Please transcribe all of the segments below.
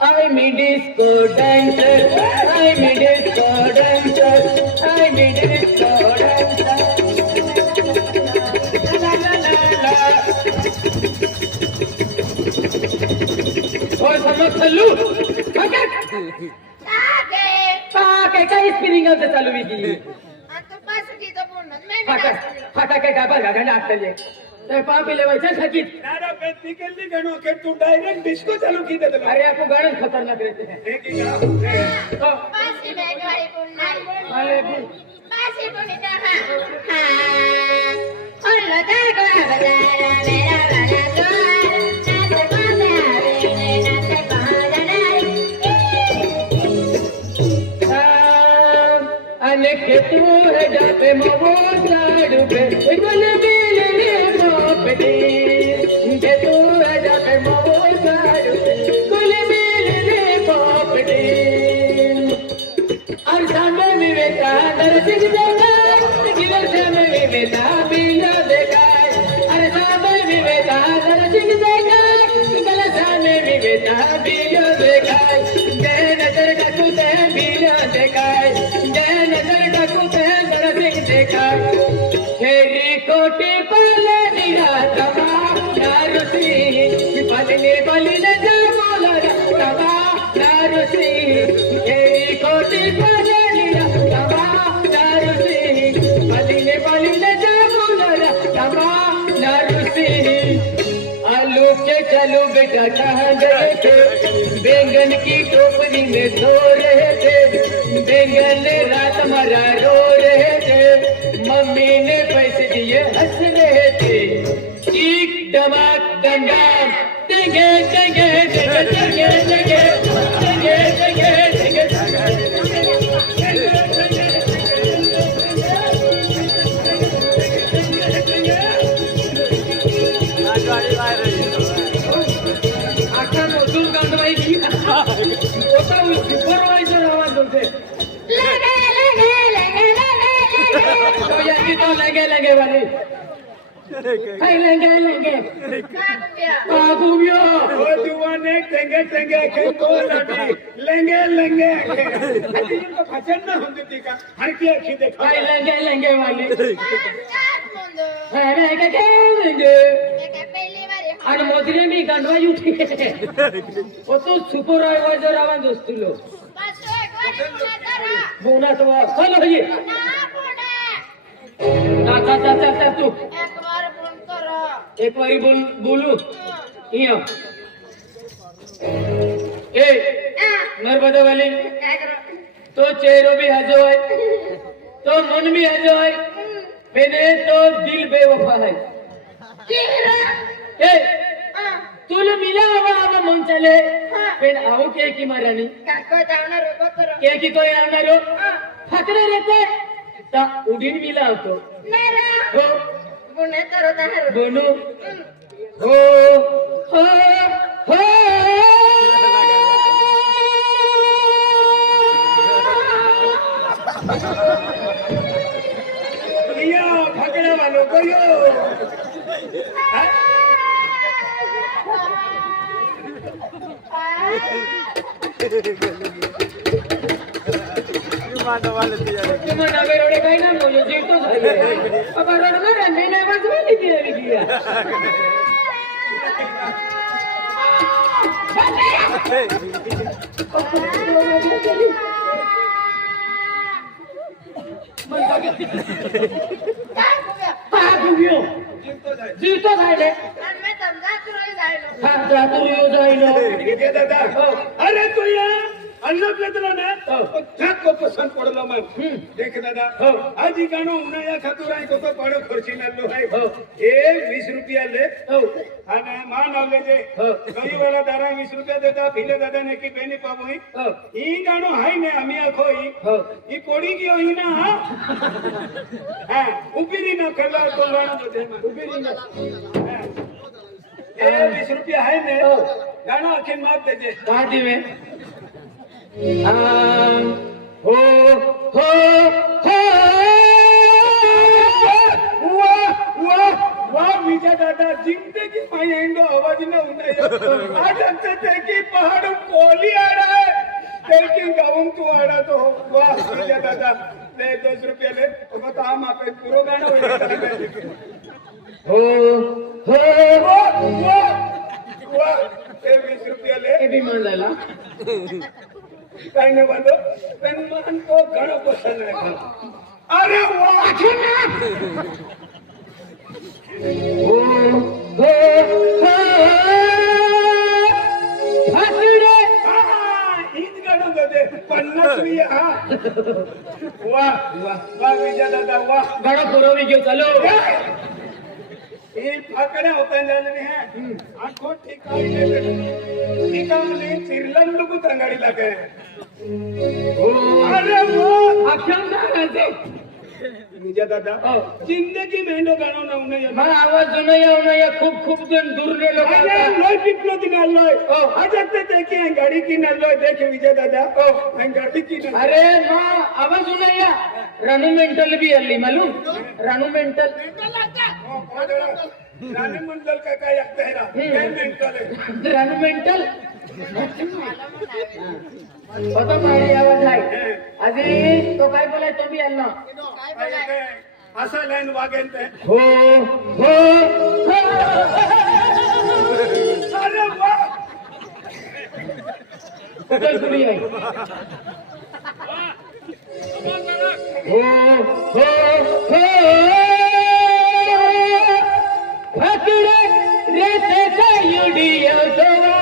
I'm a disco dancer. I'm a disco dancer. I'm a disco dancer. La, la, la, la. और समझ चलू काय काय काय स्पिनिंग आमचं चालू विकी फाटा फाटा काय डाबा घागाने आपल्याला तर पापी लेवायच्या थकीत પ્રેક્ટિકલી ગણો કે તું ડાયરેક્ટ ડિસ્કો ચાલू की दे अरे आपको गणित खतरनाक रहते हैं एक ही काम है पास ही बैठ वाले बोल ना अरे भी पास ही बोल ना हां हां और लगा गया बजारा मेरा वाला द्वार ना तो पावे आवे ना ते पहाड़ नारी અને કેટલું હે જાતે મો ચાડું પે મને Thank you. दिन सो रहे थे बैंगन ने रात मरा रो रहे थे। मम्मी ने पैसे दिए हंस લંગે લંગે બાબુયો ઓ જુવાને ટંગે ટંગે કે કોલડી સુપરવાઇઝર આવા દોસ્તુલો ના ચાલ ચાલ તું एक वारी बोल बोलू? इयो. ए नर्मदा वाली तो चेहरो भी हजो है तो मन भी हजो है मैंने तो दिल बेवफा है। ए तुला मिला हवा हवा मन चले पण आऊ के की मारानी के की कोई आवणार फकरे रेते ता उडीन मिला होतो हो। গুণে করো তাহার গুণ হো হো হো। જીવતો અરે તું યાર. ಅಲ್ಲದ್ರನ ಜಾಕ್ ಪಸಂದ್ ಕೊಡಲ್ಲ ಮನ್ ದೇಖ ದಾದಾ ಆಜಿ ಕಾಣು ಉನ್ನಯ ಖತುರಾಯಿ ಕೊಪ್ಪ ಪಾಡೋ ಖರ್ಚಿ ನಲ್ಲು ಹೈ ಏ 20 રૂપિયા લે અને માં ના લેજે. ગઈ વાળા દારા 20 રૂપિયા દેતા ભીલે દાદા ને કે બેની પાબોઈ ઈ ગાણો હાઈ ને અમે આખો ઈ ઈ કોડી ગયો ઈ ના હા. હા ઉભીરી ના કરવા તો વાણો બધે ઉભીરી ના એ 20 રૂપિયા હાઈ ને ગાણો આખી માફ દેજે. કાઢી મે. దాదా జిందగీ పై ఎండు అవధిలో ఉన్నాయి అదంతా తెగి పహాడు కోలి ఆడా తెగి గవం తు ఆడా తో వా విజయ దాదా ले दस रुपया ले तो बता हम आप एक पूरा गाना हो हो हो वाह वाह वीस रुपया ले डिमांड आहे કઈને વાંધો પણ મન તો ઘણો પસંદ રાખ્યો અરે વાંચે ને વાહ વાહ વાહ બીજા દાદા વાહ ઘણો પુરોવી ગયો ચાલો ही फाकड्या होता झालेली आहे आखो ठिकाणी ठिकाणी श्रीलंडकू तंगाडी लागे हो अरे वाह આખ્યાન ના ગાતે विजय दादा हो. जिंदगी मेंढो गाणं ना उन्हाय મારા આવાજ સુનૈયા ઉનૈયા खूप खूप जण दूर रे लोक अरे लोय पिपलो ती नालोय हो. आज ते ते गाडी की नालोय देख विजय दादा हो. आणि गाडी की अरे मಾ आवाज उनैया रानू मेंटल बी अल्ली ग्रामीण मंडल काय काय मेंटल आहे? ग्रामीण मेंटल होतो माझ्या यावर आहे अजून तो काय बोलाय? तुम्ही यांना असा लाईन वागेन हो हो. अरे तुम्ही आहे? हो हो हो. फकड रथचा युडिय गोवा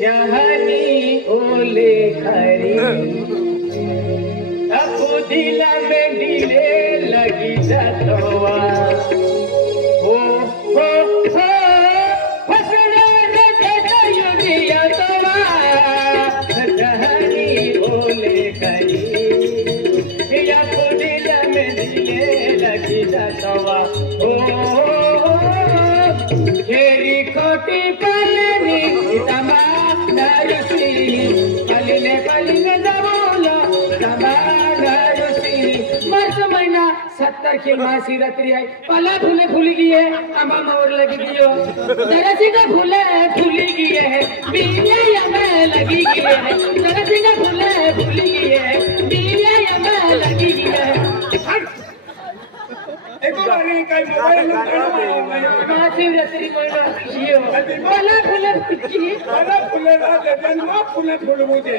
शहानी ओले खरी. अपुदिला में दिले लगी जतोवा. তার খেল মাসি রাত্রি আই পালা ফুলে ফুলি গিয়ে আমা মোর লাগি গিয়ে তারা সিগা ফুলে ফুলি গিয়ে বিয়া আমা লাগি গিয়ে। তারা সিগা ফুলে ফুলি গিয়ে বিয়া আমা লাগি গিয়ে। একবারে কাই মোবাইল লো কানো মাসি রাত্রি মইনা পালা ফুলে ফুলি পালা ফুলে রাতে জন্ম ফুলে ফুলবুজে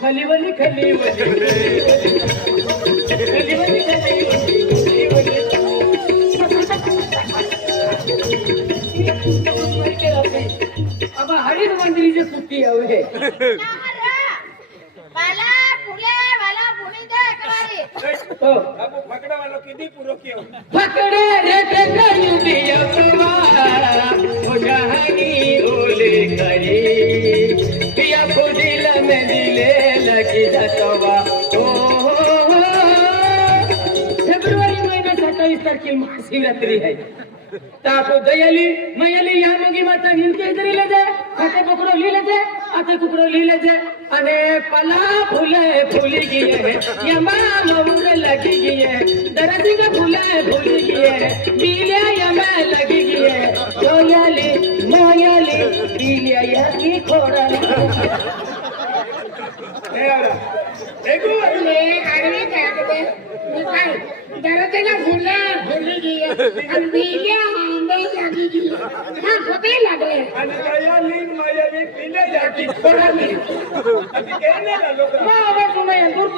खलिवली अब हरित मंदिर जी सुट्टी हवे वाला पुले वाला पुणी दे कवारी तो अब फकड़ा वालो करी पिया को दिल में दिले लगी जतवा ओ फेब्रुवारी महिना सत्तावीस तारखेला महाशिवरात्री आहे ताको दयाली मयाली या मगी माता हिंदके जरी ले जाए खाते कुकड़ो ली ले जाए आते कुकड़ो ली ले जाए अने पला फूले फूली गई है यमा मऊर लगी गई है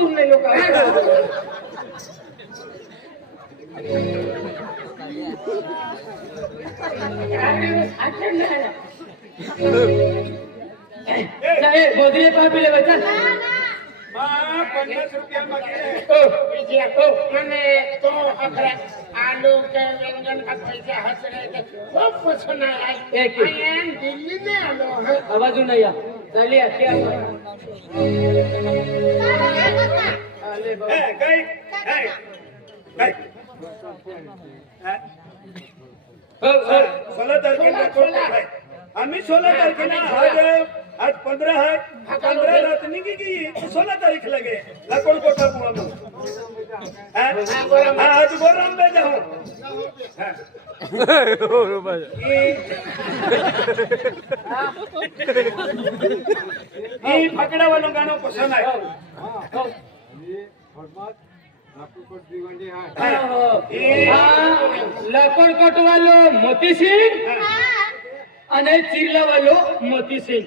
દૂર લઈ લોકો સાહેબ ગોદરી પાપી લેવા ચાલ પચાસ રૂપિયા માગી મને તો આપણે આલુ કે વ્યંજન કા પૈસા હસરે કે ખૂબ પસંદ આયા નહીં ચાલી અત્યારે হ্যাঁ, হ্যাঁ, হ্যাঁ, আমি ষোলো তারিখে না आज पंद्रह है पंद्रह रात निकल गई सोलह तारीख लगे लकड़ कोटा कुआ में आज बोल राम भेजा हूँ ये पकड़ा वालों गानों पसंद है લપણકોટ વાલો મોતીસિંહ અને ચીલા વાલો મોતીસિંહ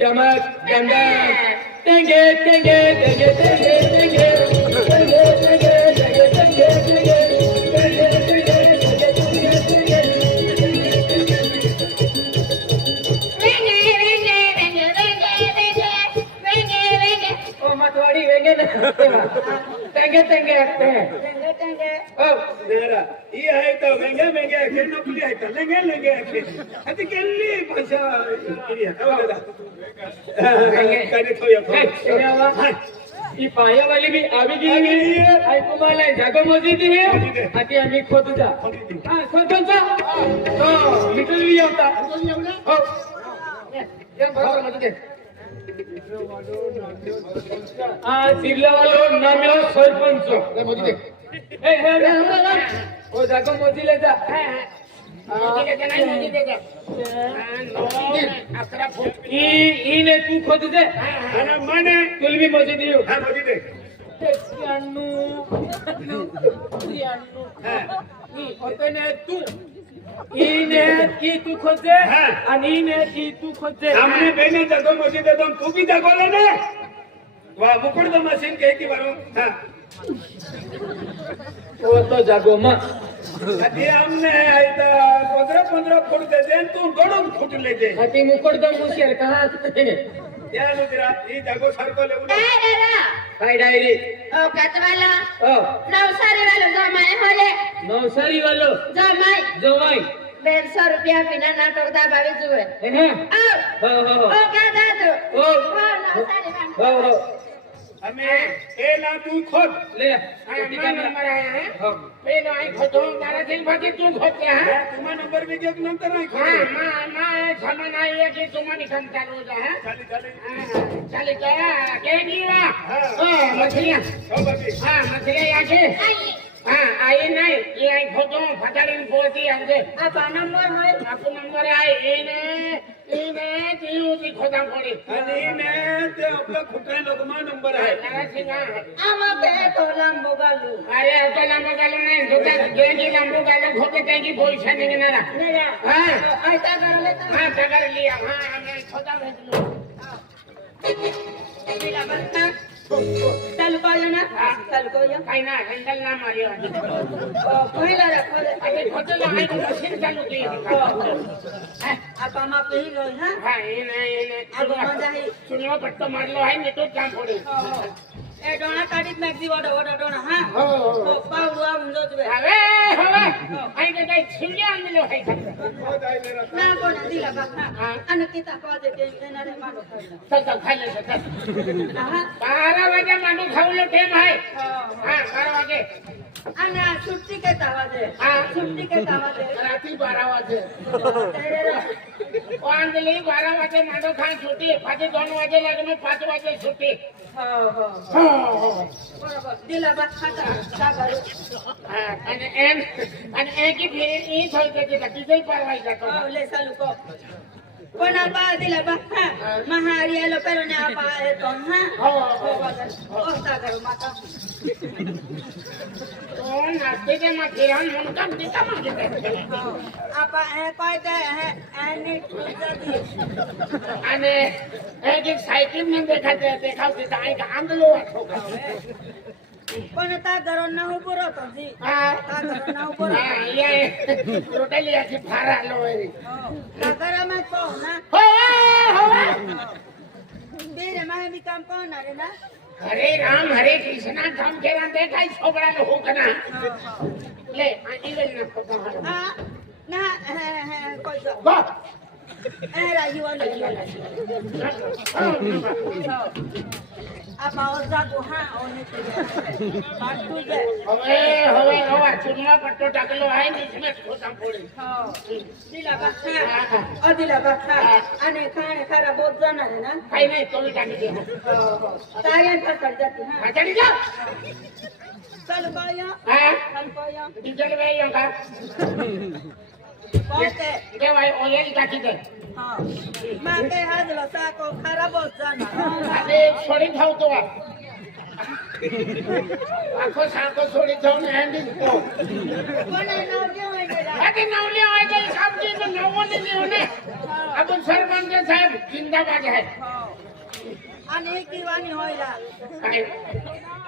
ડમક ડમક તંગે તંગે તંગે તંગે તંગે તંગે તંગે તંગે તંગે તંગે તંગે તંગે તંગે ઓ નેરા ಈ ಆಯ್ತು ಮೆಂಗೆ ಮೆಂಗೆ ಹೆಣ್ಣು ಕುಡಿ ಆಯ್ತು ಲಂಗೆ ಲಂಗೆ ಅದಕ್ಕೆಲ್ಲಿ ಭಾಷಾ ಈ ಪಾಯವಾಲಿ ಬಿ ಆವಿಗಿ ಐಕುಮಾಲೆ ಜಾಗ ಮೋಜಿದ್ದೀವಿ ಅತಿ ಅಮಿ ಖೋತುಜ ಹಾ ಸೋತಂತ ಹೋ ಮಿಟಲ್ ವಿ ಅಂತ ಹೋ ಏನ್ ಬರೋಣ ಮದಿಗೆ આ જિલ્લા વાળો ના મેળો સરપંચ એ હે હે ઓ જાગો મોજી લેજા હે હે ઈને તું ખોદ દે. અને મને તુલવી મોજી દે હા મોજી દે. 93 93 હા તું ઈને ઈ તું ખોજે અને ઈને ઈ તું ખોજે અમને બેને જગો મોજી દે તો કે કે તો જાગોમાં અમને આયતા પંદર પંદર ફૂટ દેજે તું ઘણું ફૂટ લેજે હતી મુકડ તો મુશ્કેલ કહા. ત્યાં લુજરા ઈ જાગો સરકો લેવું કઈ ડાયરી. ઓ કતવાલા ઓ. નવસારી વાલો જમાય હોલે. નવસારી વાલો જમાય જમાય બેસો રૂપિયા વિના નાટક દા ભાવે જુએ હે હે ઓ ઓ ઓ કાદા તો? ઓ. ઓ નવસારી વાલો ઓ ઓ અમે પેલા તું ખોદ. લે એમાં નંબર આયા હે. પેલો આઈ ખોદો તારા દિલ ભાગે તું ખોદ કે હા? તમાર નંબર મે ગયો નંબર આઈ ખોદ હા માં માં જમન આઈ કે તુમાની સંતા રો જા હે ચાલી ચાલી. ચાલી કે કે દીવા? હા. મછલીયા હા મછલીયા આ છે? આઈ હા આઈ નહીં એ આઈ ખોટો ફટાડીને પહોંચી આવશે આ તો નંબર હોય. આખો નંબર આય એને એને જીવથી ખોટા પડી. અને એને તે આપલા ખોટા લોકમાં નંબર આય. ના સિંગા આમાં બે તો લાંબો ગાલુ. અરે આ તો લાંબો ગાલુ નહીં જોતા જેની લાંબો ગાલુ ખોટે તેની પૈસા નહીં નારા હા. આ તગર લે હા તગર લિયા હા અમે ખોટા વેચલું પેલા બરતા તલકો યો ના તલકો યો કઈ ના હેન્ડલ ના માર્યો પહેલા રાખો આજે ખોટો ના આઈ મશીન ચાલુ કરી આ કામ આપ લઈ લો હા. હા. એ ને એ હવે હવે ಕೈ ಚಿಂಗೆ ಅಂದಿಲ್ಲ ಕೈ ನಾನು ಕೊಡ್ತಿಲ್ಲ ಬಾಪ ಅನಕಿತ ಪಾಸಿಟಿವ್ ಏನಾರೆ ಮಾಡು ಸತ ಖಾಲಿ ಸತ 12 વાગે માંડું ખાવલો ટેમ હે હા 12 વાગે આના છૂટી કે તાવાજે આ છૂટી કે તાવાજે રાતી 12 વાજે પાંડલી 12 વાજે માંડો ખાન છૂટી. પાછી 2 વાજે લગ્ન 5 વાજે છૂટી. અને એમ અને એ કે એ થઈ જતી હતી ડીઝલ પરવાઈ જતો. લે સાલુકો કોના પા દિલા બા મહારી એલો પેરો ને આ પા એ તો હા ઓસ્તા કરો માતા કોણ નાસ્તે કે માં કે હમ મન કામ દેતા માં કે આપા હે કોઈ દે હે આને અને એક એક સાયકલ ને દેખા દે દેખાવ દેતા આ આંદલો છોકરા પણ તા ઘરો ના ઊભો રહતો જી. હા. તા ઘરો ના ઊભો રહો રોટલી આખી ફારાલો હોય તા ઘરો માં કહો ના. હો હો બેરે માં બી કામ કોણ અરે ના. હરે રામ હરે કૃષ્ણ કામ કેવા દેખાય છોકરાને હુકના લે આ ઈવન ના ફોટો હા ના હે હે કોઈ તો. ગો એ રાજી વાલો અને ખાણે ખારા બહુ જણા રે ના? કઈ નહીં તો ટાકી દે. તારે પકડ જતી હા. ચડી જા ચાલ કોયો હા. ચાલ કોયો ડીઝલ વે યો ઓકે પોતે. કેવાય ઓયલ ટાકી દે. હા માં કે હાજલો સાકો ખારા બહુ જણા આજે છોડી થાવ તો આ. આખો સાકો છોડી થાવ ને હેન્ડી તો કોને નાવ કેવાય ગયેલા આજે નવલી હોય તો સમજી તો નવો ને લેવો ને અબુ સરપંચ સાહેબ જિંદાબાદ હે અને એક દીવાની હોયલા કાંઈ.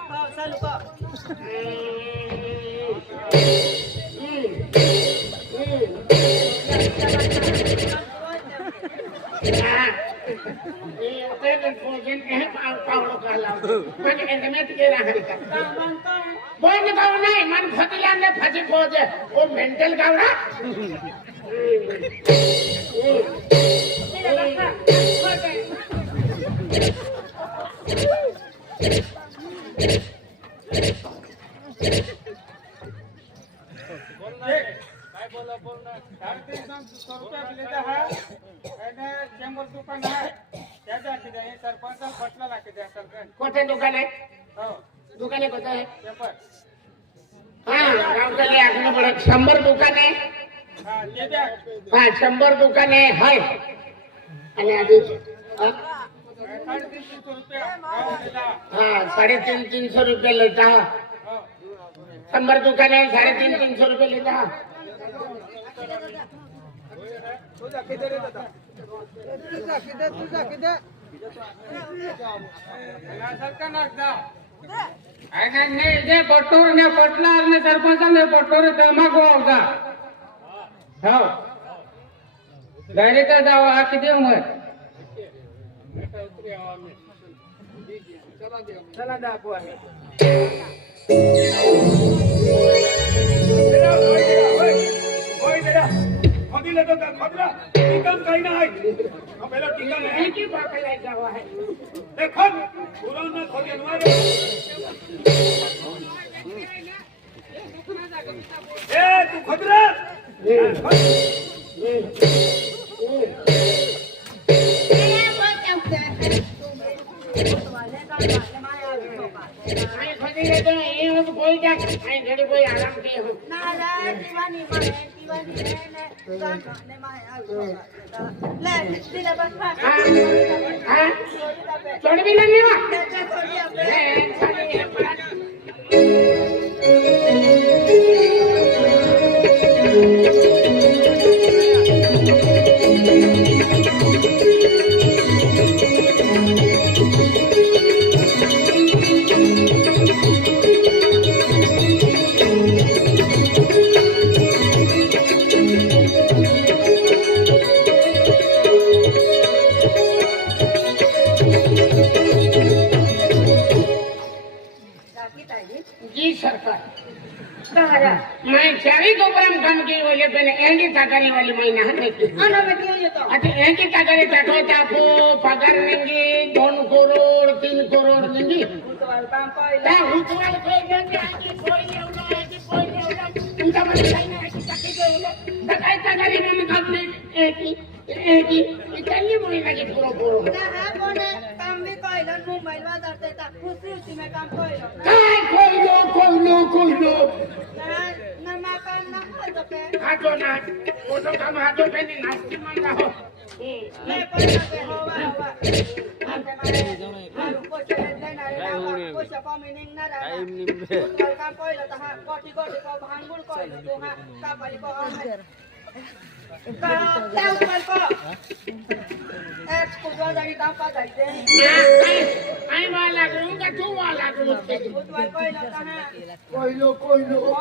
હા ચાલુ કો હમ. હા. આપણે ભોજન કહે પાવ પાવડો કાલાવ. મને જ કેરા હરી કર. બોલ ગાવ નહીં મન ફતલા ને ફજી પહોંચે ઓ મેન્ટલ ગાવડા દિલા બખા चेंबर दुकान आहे. त्याच्या द्या सरपंच पटला लागते सरपंच. कोठे दुकान आहे? हो. दुकान आहे कोणतं आहे? पेपर शंभर दुकान आहे. हा शंभर दुकान आहे. हाय. आणि आधी हा? साडेतीन तीनशे रुपये. लिहिता शंभर दुकान आहे. साडेतीन तीनशे रुपये लिहिता પટોર ને પટનાર ને સરપંચ ને પટોર તમાકુ આવતા હા ડાયરેક્ટ જ આવો ચલા દા આપવા તેરા હોય ખોદી લેતો તો ખોદરા ટીકમ કઈ ના આઈ આ પેલો ટીકમ હે કે બાકે લઈ જવા હે એ ખોદ પુરાણ ના ખોદે નો આવે એ તું ખોદરા એ ખોદ એ પીવે તો એ હું તો કોઈ જા અહીં ઘરે કોઈ આરામ કે હું ના ના દીવાની મને દીવાની ને તો ને માય આવ લે દીલા બસ હા છોડી બી લેવા છોડી આપે હે છોડી આપે मैं मैं चावी परम गम की बोले पहले एंगी वाली मैं वाली महीना है आना में क्यों ये तो अच्छा एंगी ताकरी करे ठठो चापो पगार लेंगे दोन करोड़ तीन करोड़ लेंगे ता हुतवाल कोई नहीं आगे कोई नहीं उड़ा आगे कोई नहीं उड़ा उनका मन चाहिए ऐसी तक के उड़ा बताए था करे मैं मकान में एक ही इतनी बोली लगी पूरा কইলন মোবাইল বাজার দেতা খুশি হইছি মে কাম কইলো। কাই কইলো কইলো কইলো। না মা কান না হাজকে হাজো না ও তো কাম হাজো পেনি নাস্তি মান না হো? মে কইলো কে হওয়া হওয়া। টাইম নিমবে কাম কইলো তাহা কোটি কোটি কো ভাঙ্গুর কইলো তোহা কাপালি কো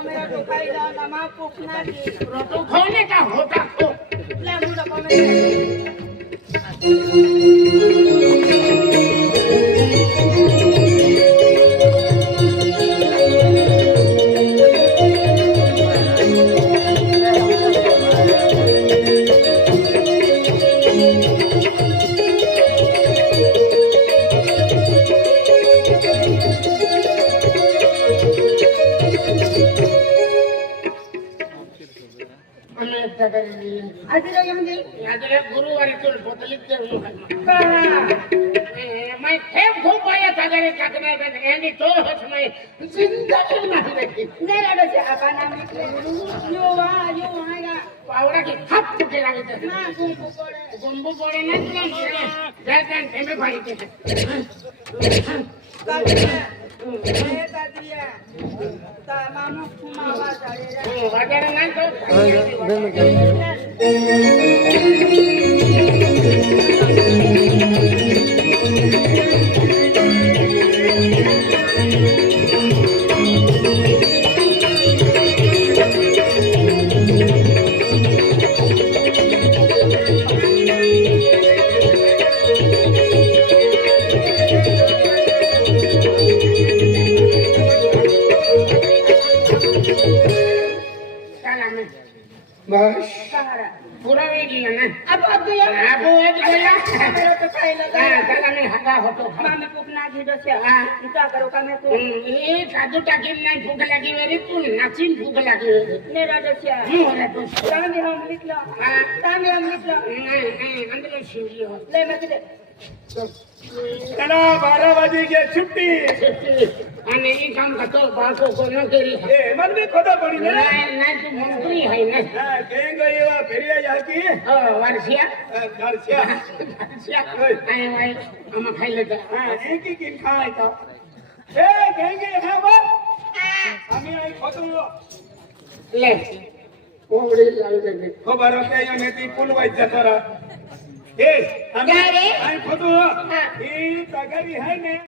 मेरा तो खाई ला ना मां पुखना की रोटो खोने का होता खो ले मुड़ा વાગ્યા નહીં તો જશે હા ચિંતા કરો કામે તું એ સાધુ ટાકીમ ને ભૂખ લાગી વેરી તું નાચીન ભૂખ લાગી વેરી ને રાજા હું રે તું તામે હમ લીકલા હા તામે હમ લીકલા નહીં નહીં અંદર શિવજી હો લે મત ચલા બારા વાગી ગયા છુટ્ટી અને એ કામ કરતો બાળકો કોઈ ન કરી એ મને બી ખબર પડી ને? નહીં તું મંત્રી હોય ને. હા કેમ ગઈ એવા ફેરિયા યાકી ખાઈ લેતા. હા એકી કિન ખાય તા. એ કેમ ગઈ હા બા અમે લે. લાવી દે ખબર રહા. એ અમે ખોટું હા. એ તગારી હે ને.